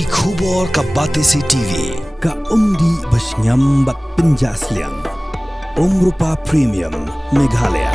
Ki khubor ka Batesi TV ka umdi basnyam bat penjaslian Rupa Premium Meghalaya.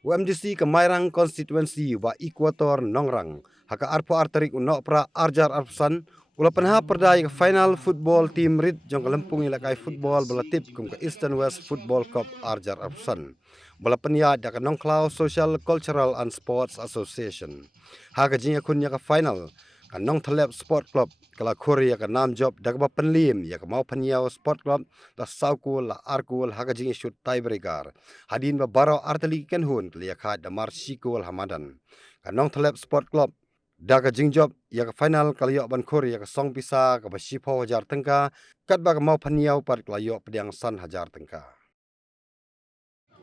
UMDC Kemairang Constituency wa Equator Nongrang haka arpo arterik unok pra arjar arpsan ula penha perdai ke final football team rit jong kelempung ilakai football belatip kum ke Eastern West Football Cup arjar arpsan bala penya da ke Nongklau Social Cultural and Sports Association haka jinya kun ya ke final kan Nong Thalep Sport Club kala Korea ke nam job da ke penlim ya ke mau penyau Sport Club da saukul la arkul haka jinya shoot tiebreaker hadin ba baro arteli ken hun liya khat da mar sikul hamadan kan Nong Thalep Sport Club daga jingjob ya ke final kaliyo ban Korea ke song pisa ke basipo hajar tengka kat ba ke mau paniau par kaliyo pediang san hajar tengka.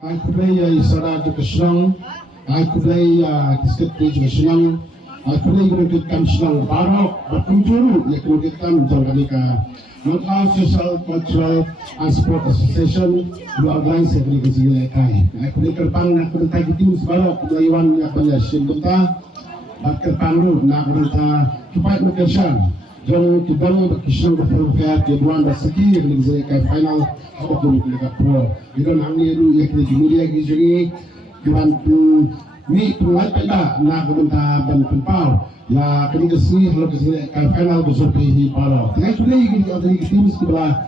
I play isara ke senang, I play kisket ke senang, I play ke kam senang barok berkumpul ya ke kam jangkali ke Nongklau Social Cultural and Sport Association dua organize ke sini kai. I play kerbang nak bertai tim sebarok Iwan ya banyak simpenta. Bakal pandu nak berita kipai location jong kibang berkisah berfirman keduan bersegi yang dizekai final apa pun kita pro kita nangi itu ya kita kemudian kita kiban ni tuai pada nak berita berpau ya kini kesini kalau kesini final bersepi paro tengah sudah ini ada tim sebelah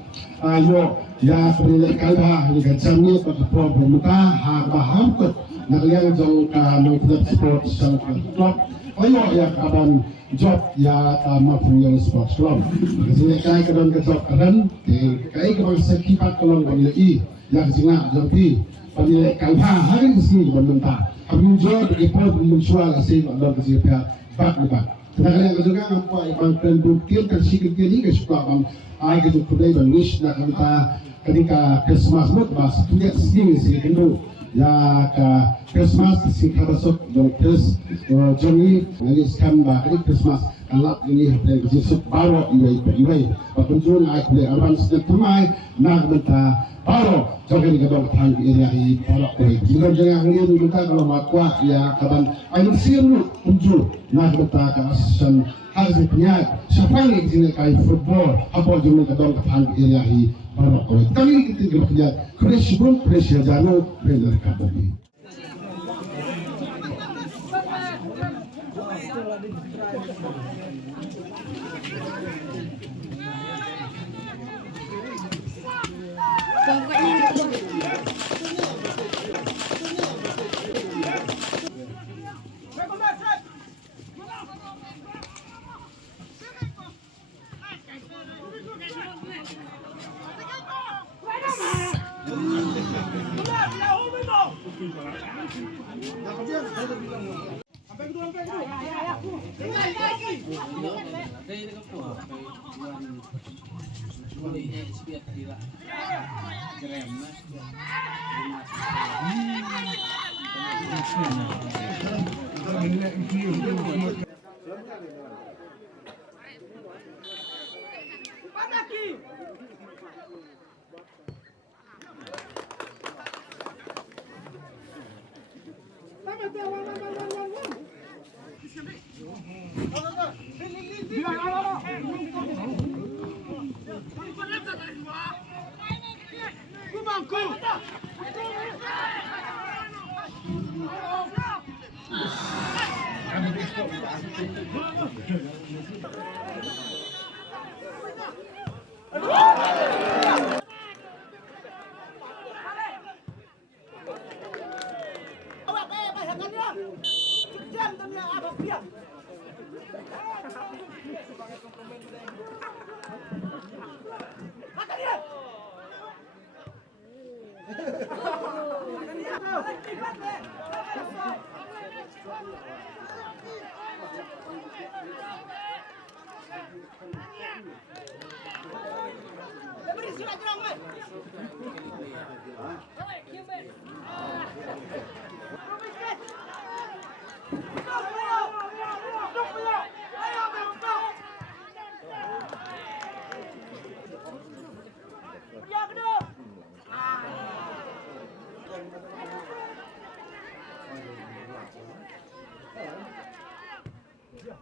ayo ya kini kalba ini kacamnya berpro bermuka baham kot nak lihat jong Nongklau Sport Club ayo ya kaban job ya ma punya sports club kasi kai kadon ke job kadan kai ke bangsa kipat kolon bani ya singa jobi bani kalha hari sini banta abin job ke pot mutual asin Allah kasi pihak bak bak kadang juga ngapu ibang plan bukti kan sikit kali ke suka bang ai ke today ban wish na kanta ketika Christmas mut bas tuja sini sih kendo ya ke Christmas si karasok dong Chris Johnny nanti sekarang bakal Christmas kalau ini ada Yesus baru iway patunjun aku le aban sedang temai nak benta baru jangan digadong tang area ini baru koi jika jangan lihat benta kalau makwa ya kaban ayo siru tunjul nak benta ke asan harus punya siapa yang sini kai football apa jangan digadong tang area ini baru koi kami kita kerja fresh pun fresh jano bela kabari.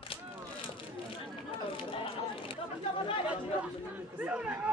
Hãy subscribe cho kênh Ghiền Mì Gõ để không bỏ lỡ